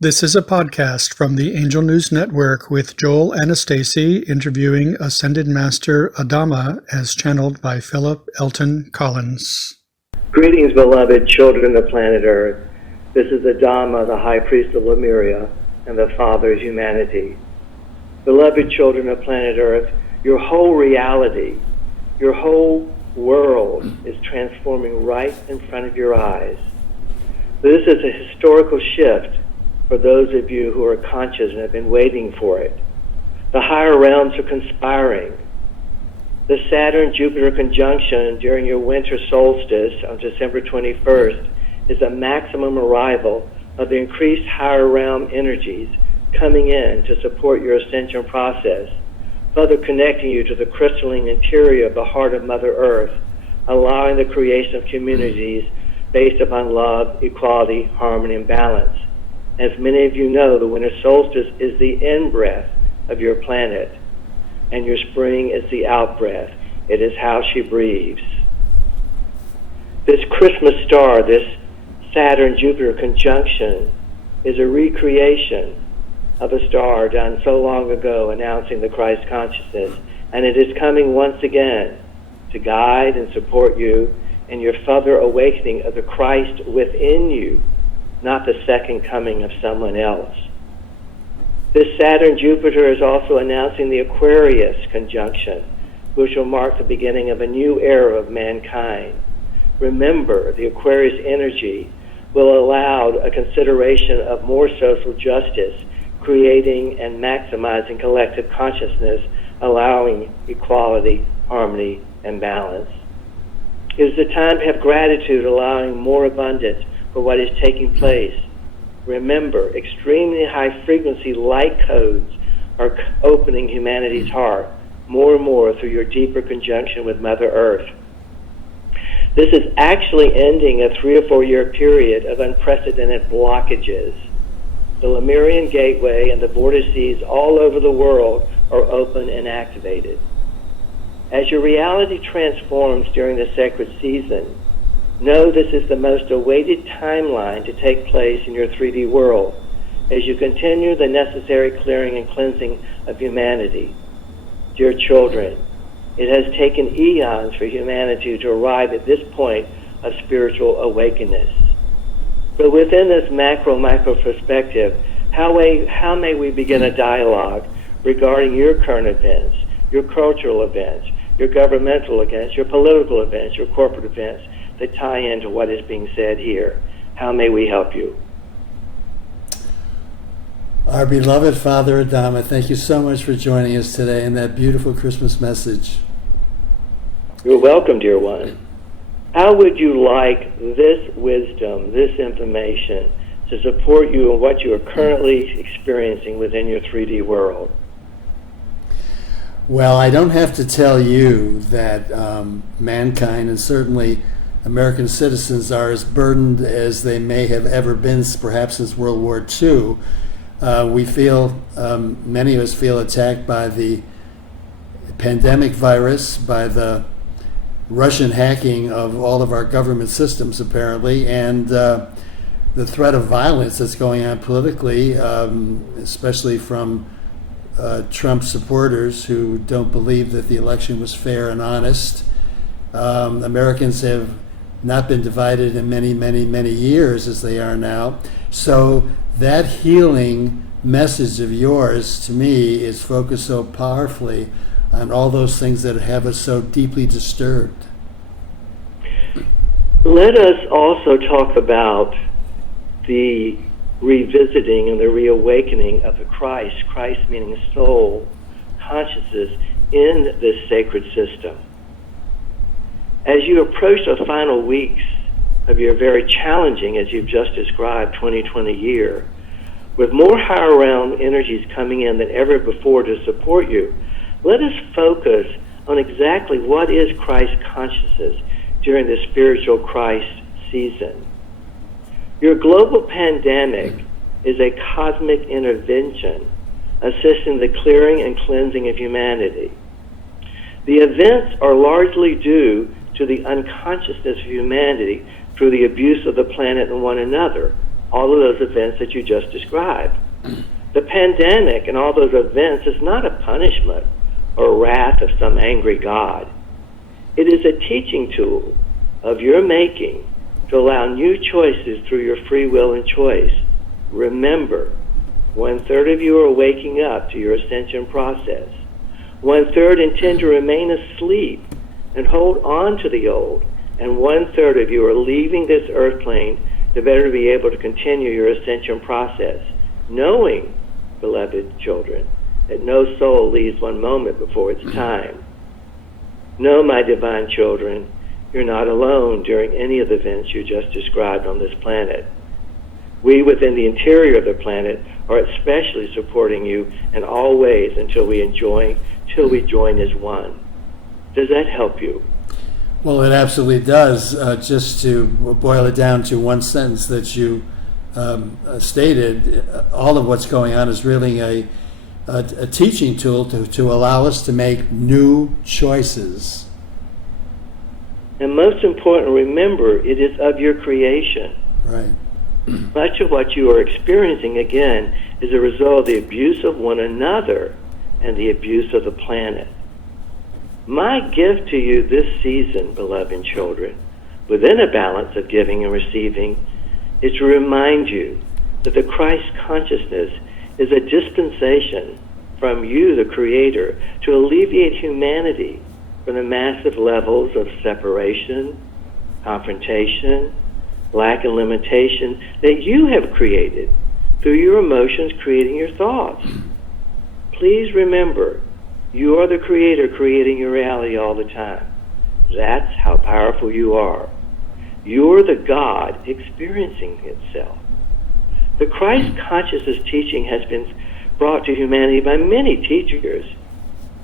This is a podcast from the Angel News Network with Joel Anastasi interviewing Ascended Master Adama as channeled by Philip Elton Collins. Greetings, beloved children of planet Earth. This is Adama, the High Priest of Lemuria and the Father of Humanity. Beloved children of planet Earth, your whole reality, your whole world is transforming right in front of your eyes. This is a historical shift for those of you who are conscious and have been waiting for it. The higher realms are conspiring. The Saturn-Jupiter conjunction during your winter solstice on December 21st is a maximum arrival of the increased higher realm energies coming in to support your ascension process, further connecting you to the crystalline interior of the heart of Mother Earth, allowing the creation of communities based upon love, equality, harmony, and balance. As many of you know, the winter solstice is the in-breath of your planet, and your spring is the out-breath. It is how she breathes. This Christmas star, this Saturn-Jupiter conjunction, is a recreation of a star done so long ago announcing the Christ consciousness, and it is coming once again to guide and support you in your further awakening of the Christ within you, not the second coming of someone else. This Saturn-Jupiter is also announcing the Aquarius conjunction, which will mark the beginning of a new era of mankind. Remember, the Aquarius energy will allow a consideration of more social justice, creating and maximizing collective consciousness, allowing equality, harmony, and balance. It is the time to have gratitude, allowing more abundance for what is taking place. Remember, extremely high frequency light codes are opening humanity's heart more and more through your deeper conjunction with Mother Earth. This is actually ending a 3 or 4 year period of unprecedented blockages. The Lemurian gateway and the vortices all over the world are open and activated. As your reality transforms during the sacred season, know this is the most awaited timeline to take place in your 3D world as you continue the necessary clearing and cleansing of humanity. Dear children, it has taken eons for humanity to arrive at this point of spiritual awakeness. But within this macro perspective, how may we begin a dialogue regarding your current events, your cultural events, your governmental events, your political events, your corporate events, that tie into what is being said here? How may we help you? Our beloved Father Adama, thank you so much for joining us today in that beautiful Christmas message. You're welcome, dear one. How would you like this wisdom, this information, to support you in what you are currently experiencing within your 3D world? Well, I don't have to tell you that mankind, and certainly American citizens, are as burdened as they may have ever been, perhaps since World War II. We feel, many of us feel attacked by the pandemic virus, by the Russian hacking of all of our government systems, apparently, and the threat of violence that's going on politically, especially from Trump supporters who don't believe that the election was fair and honest. Americans have not been divided in many, many, many years as they are now. So that healing message of yours, to me, is focused so powerfully on all those things that have us so deeply disturbed. Let us also talk about the revisiting and the reawakening of the Christ meaning soul, consciousness in this sacred system. As you approach the final weeks of your very challenging, as you've just described, 2020 year, with more higher realm energies coming in than ever before to support you, let us focus on exactly what is Christ consciousness during the spiritual Christ season. Your global pandemic is a cosmic intervention assisting the clearing and cleansing of humanity. The events are largely due to the unconsciousness of humanity through the abuse of the planet and one another, all of those events that you just described. The pandemic and all those events is not a punishment or wrath of some angry God. It is a teaching tool of your making to allow new choices through your free will and choice. Remember, 1/3 of you are waking up to your ascension process. 1/3 intend to remain asleep and hold on to the old. And 1/3 of you are leaving this earth plane to better be able to continue your ascension process, knowing, beloved children, that no soul leaves one moment before its time. Know, my divine children, you're not alone during any of the events you just described on this planet. We within the interior of the planet are especially supporting you in all ways until we join as one. Does that help you? Well, it absolutely does. Just to boil it down to one sentence that you stated, all of what's going on is really a teaching tool to allow us to make new choices. And most important, remember, it is of your creation. Right. Much of what you are experiencing, again, is a result of the abuse of one another and the abuse of the planet. My gift to you this season, beloved children, within a balance of giving and receiving, is to remind you that the Christ consciousness is a dispensation from you, the Creator, to alleviate humanity from the massive levels of separation, confrontation, lack and limitation that you have created through your emotions creating your thoughts. Please remember, you are the Creator creating your reality all the time. That's how powerful you are. You're the God experiencing itself. The Christ consciousness teaching has been brought to humanity by many teachers,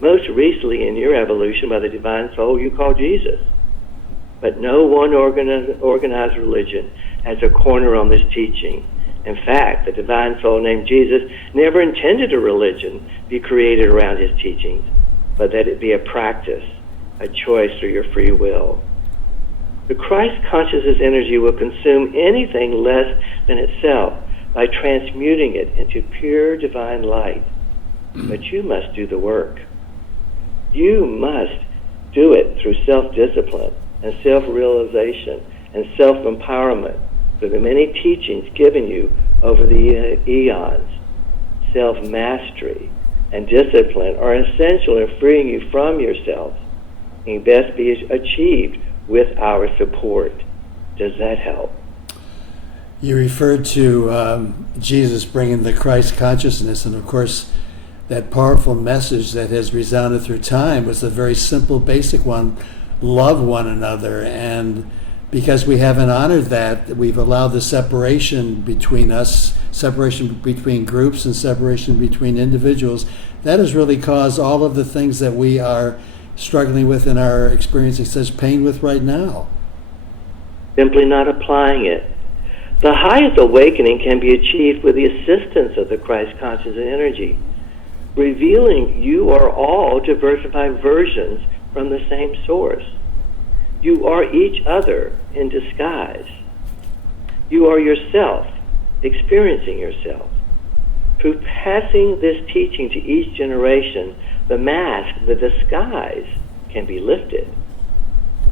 most recently in your evolution by the divine soul you call Jesus. But no one organized religion has a corner on this teaching. In fact, the divine soul named Jesus never intended a religion be created around his teachings, but that it be a practice, a choice through your free will. The Christ consciousness energy will consume anything less than itself by transmuting it into pure divine light. But you must do the work. You must do it through self-discipline and self-realization and self-empowerment through the many teachings given you over the eons. Self-mastery and discipline are essential in freeing you from yourself and best be achieved with our support. Does that help? You referred to Jesus bringing the Christ consciousness, and of course that powerful message that has resounded through time was a very simple, basic one: love one another. And because we haven't honored that, we've allowed the separation between us, separation between groups and separation between individuals. That has really caused all of the things that we are struggling with and are experiencing such pain with right now. Simply not applying it. The highest awakening can be achieved with the assistance of the Christ conscious energy, revealing you are all diversified versions from the same source. You are each other in disguise. You are yourself, experiencing yourself. Through passing this teaching to each generation, the mask, the disguise, can be lifted.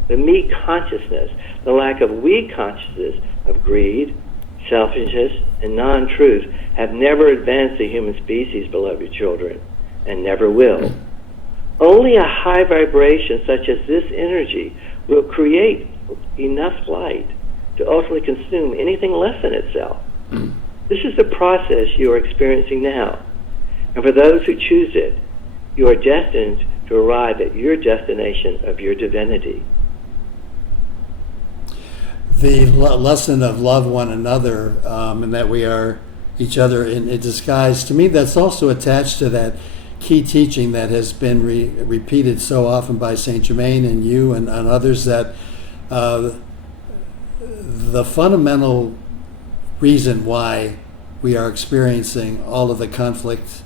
The me consciousness, the lack of we consciousness of greed, selfishness, and non-truth have never advanced the human species, beloved children, and never will. Only a high vibration such as this energy will create enough light to ultimately consume anything less than itself. This is the process you are experiencing now. And for those who choose it, you are destined to arrive at your destination of your divinity. The lesson of love one another, and that we are each other in disguise, to me that's also attached to that key teaching that has been repeated so often by Saint Germain and you and others, that the fundamental reason why we are experiencing all of the conflict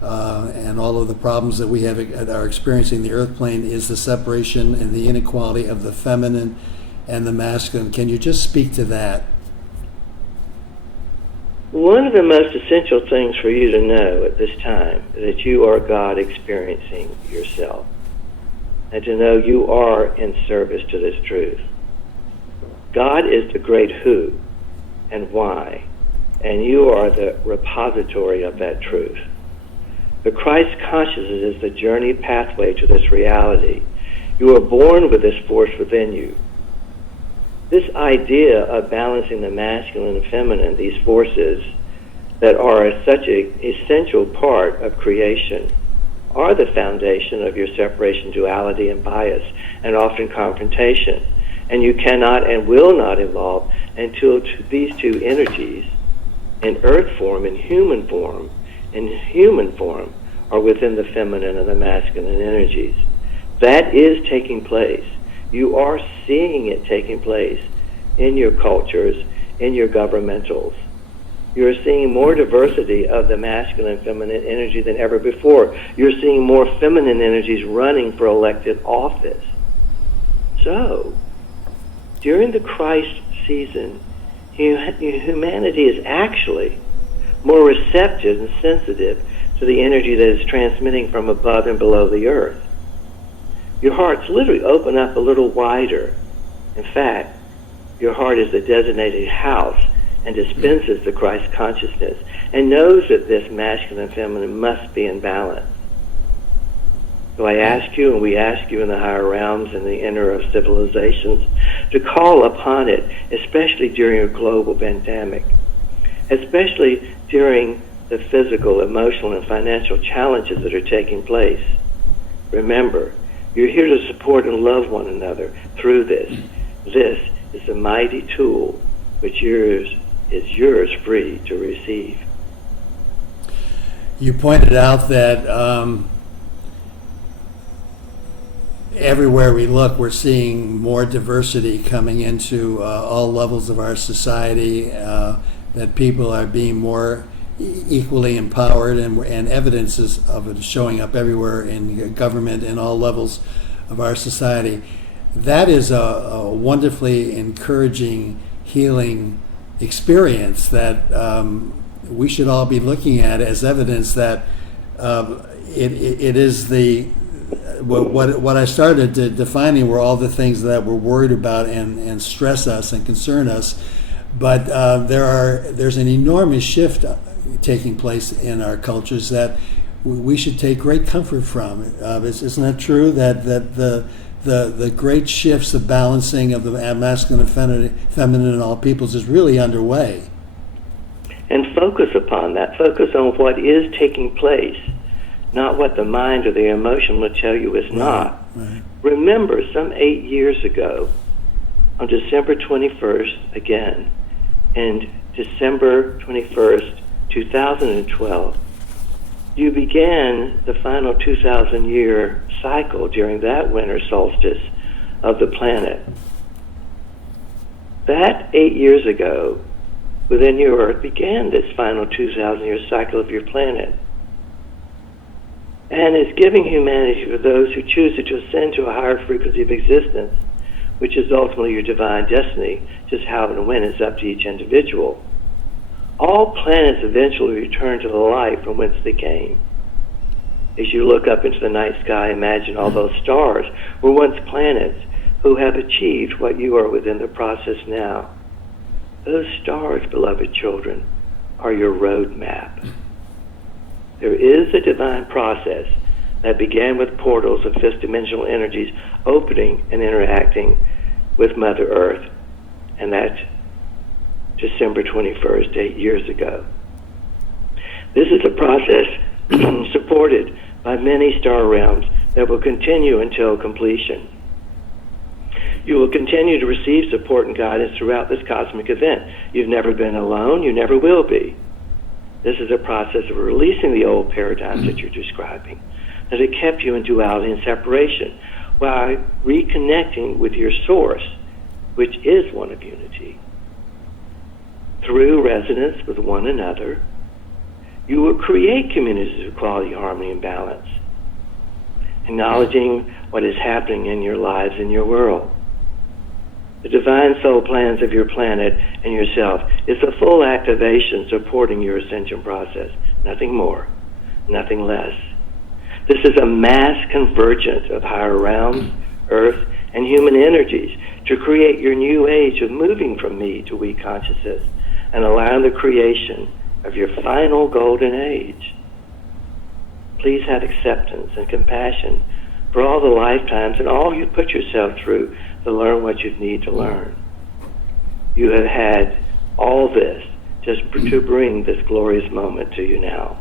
and all of the problems that we are experiencing in the earth plane is the separation and the inequality of the feminine and the masculine. Can you just speak to that? One of the most essential things for you to know at this time is that you are God experiencing yourself, and to know you are in service to this truth. God is the great who and why, and you are the repository of that truth. The Christ consciousness is the journey pathway to this reality. You are born with this force within you. This idea of balancing the masculine and feminine, these forces that are such an essential part of creation, are the foundation of your separation, duality, and bias, and often confrontation. And you cannot and will not evolve until these two energies, in earth form, in human form, are within the feminine and the masculine energies. That is taking place. You are seeing it taking place in your cultures, in your governmentals. You're seeing more diversity of the masculine and feminine energy than ever before. You're seeing more feminine energies running for elected office. So, during the Christ season, humanity is actually more receptive and sensitive to the energy that is transmitting from above and below the earth. Your hearts literally open up a little wider. In fact, your heart is the designated house and dispenses the Christ consciousness and knows that this masculine and feminine must be in balance. So I ask you, and we ask you in the higher realms and the inner of civilizations, to call upon it, especially during a global pandemic, especially during the physical, emotional, and financial challenges that are taking place. Remember, you're here to support and love one another through this. This is a mighty tool which is yours free to receive. You pointed out that everywhere we look, we're seeing more diversity coming into all levels of our society, that people are being more equally empowered, and evidences of it showing up everywhere in government and all levels of our society. That is a wonderfully encouraging, healing experience that we should all be looking at as evidence that it is the what I started defining were all the things that we're worried about and stress us and concern us, but there's an enormous shift taking place in our cultures that we should take great comfort from. Isn't that true? That the great shifts of balancing of the masculine and feminine in all peoples is really underway. And focus upon that. Focus on what is taking place, not what the mind or the emotion will tell you is not. Right. Remember, some 8 years ago, on December 21st, again, and December 21st, 2012, you began the final 2,000-year cycle during that winter solstice of the planet. That 8 years ago, within your Earth, began this final 2,000-year cycle of your planet. And is giving humanity for those who choose to ascend to a higher frequency of existence, which is ultimately your divine destiny. Just how and when is up to each individual. All planets eventually return to the light from whence they came. As you look up into the night sky, imagine all those stars were once planets who have achieved what you are within the process now. Those stars, beloved children, are your roadmap. There is a divine process that began with portals of fifth-dimensional energies opening and interacting with Mother Earth, and that's December 21st, 8 years ago. This is a process supported by many star realms that will continue until completion. You will continue to receive support and guidance throughout this cosmic event. You've never been alone. You never will be. This is a process of releasing the old paradigms that you're describing, that have kept you in duality and separation, while reconnecting with your source, which is one of unity. Through resonance with one another, you will create communities of equality, harmony, and balance, acknowledging what is happening in your lives, in your world. The divine soul plans of your planet and yourself is a full activation supporting your ascension process. Nothing more, nothing less. This is a mass convergence of higher realms, earth, and human energies to create your new age of moving from me to we consciousness and allowing the creation of your final golden age. Please have acceptance and compassion for all the lifetimes and all you put yourself through to learn what you need to learn. You have had all this just to bring this glorious moment to you now.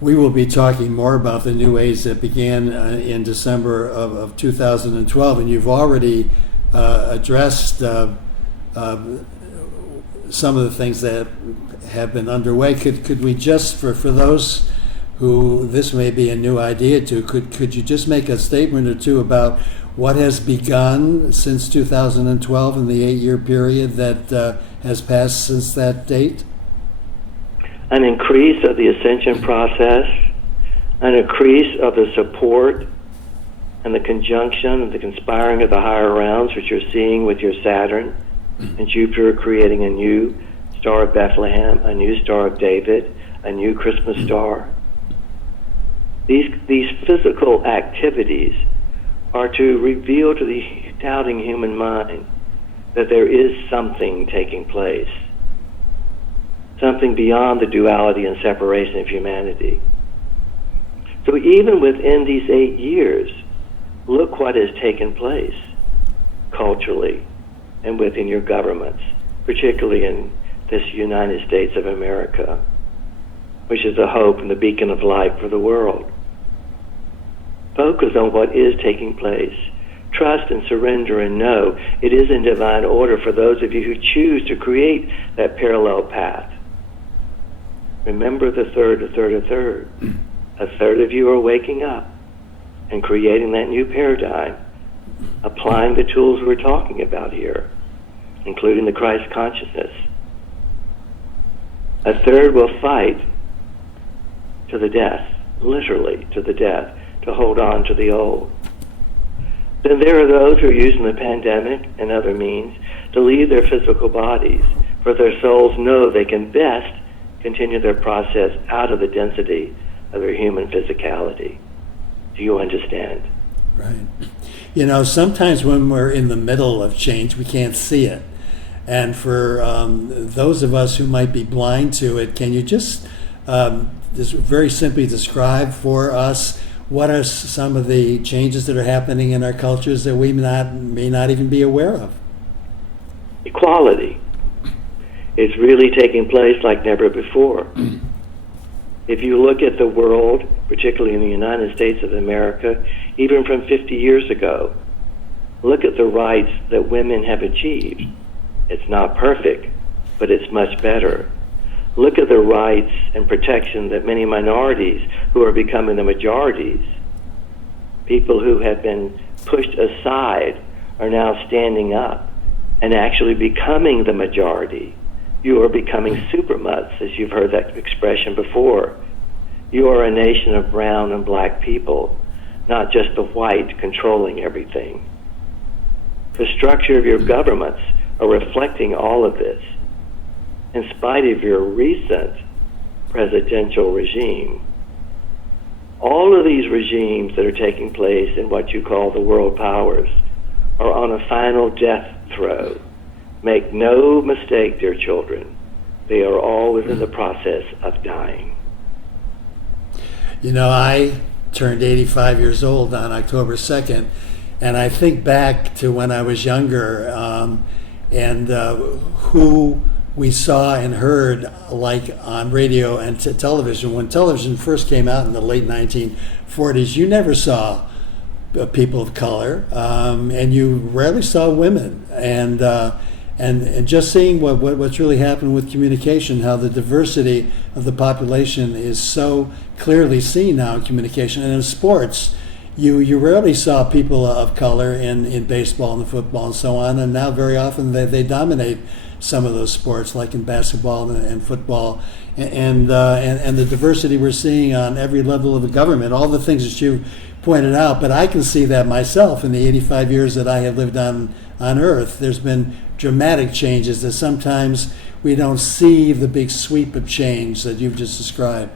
We will be talking more about the new age that began in December of 2012, and you've already addressed some of the things that have been underway. Could we just, for those who this may be a new idea to, could you just make a statement or two about what has begun since 2012 in the 8-year period that has passed since that date? An increase of the ascension process, an increase of the support and the conjunction and the conspiring of the higher realms, which you're seeing with your Saturn and Jupiter creating a new Star of Bethlehem, a new Star of David, a new Christmas star. These physical activities are to reveal to the doubting human mind that there is something taking place, something beyond the duality and separation of humanity. So even within these 8 years, look what has taken place culturally and within your governments, particularly in this United States of America, which is the hope and the beacon of light for the world. Focus on what is taking place. Trust and surrender and know it is in divine order for those of you who choose to create that parallel path. Remember the third. A third of you are waking up and creating that new paradigm, applying the tools we're talking about here, including the Christ consciousness. A third will fight to the death, literally to the death, to hold on to the old. Then there are those who are using the pandemic and other means to leave their physical bodies, for their souls know they can best continue their process out of the density of their human physicality. Do you understand? Right. You know, sometimes when we're in the middle of change, we can't see it. And for those of us who might be blind to it, can you just very simply describe for us what are some of the changes that are happening in our cultures that we may not even be aware of? Equality is really taking place like never before. If you look at the world, particularly in the United States of America, even from 50 years ago, look at the rights that women have achieved. It's not perfect, but it's much better. Look at the rights and protection that many minorities who are becoming the majorities, people who have been pushed aside, are now standing up and actually becoming the majority. You are becoming supermutts, as you've heard that expression before. You are a nation of brown and black people, not just the white controlling everything. The structure of your governments are reflecting all of this, in spite of your recent presidential regime. All of these regimes that are taking place in what you call the world powers are on a final death throw. Make no mistake, dear children, they are all within the process of dying. You know, I turned 85 years old on October 2nd, and I think back to when I was younger and who we saw and heard, like on radio and television. When television first came out in the late 1940s, you never saw people of color, and you rarely saw women. And just seeing what's really happened with communication, how the diversity of the population is so clearly seen now in communication. And in sports, you rarely saw people of color in baseball and football and so on, and now very often they dominate some of those sports, like in basketball and football, and the diversity we're seeing on every level of the government, all the things that you pointed out. But I can see that myself in the 85 years that I have lived on Earth. There's been dramatic changes that sometimes we don't see the big sweep of change that you've just described.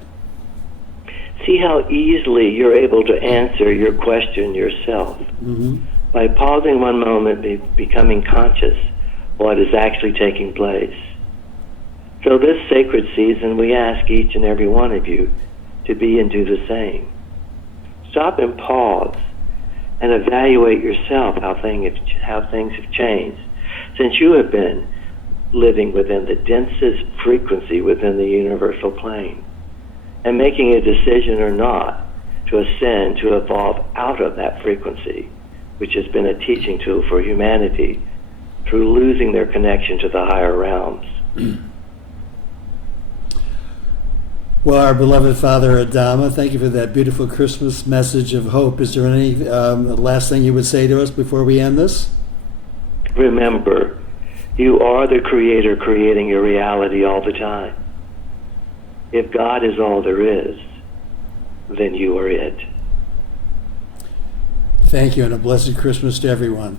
See how easily you're able to answer your question yourself. Mm-hmm. By pausing one moment, becoming conscious what is actually taking place. So this sacred season, we ask each and every one of you to be and do the same. Stop and pause and evaluate yourself how things have changed since you have been living within the densest frequency within the universal plane, and making a decision or not to ascend, to evolve out of that frequency, which has been a teaching tool for humanity through losing their connection to the higher realms. Well, our beloved Father Adama, thank you for that beautiful Christmas message of hope. Is there any last thing you would say to us before we end this? Remember, you are the creator creating your reality all the time. If God is all there is, then you are it. Thank you, and a blessed Christmas to everyone.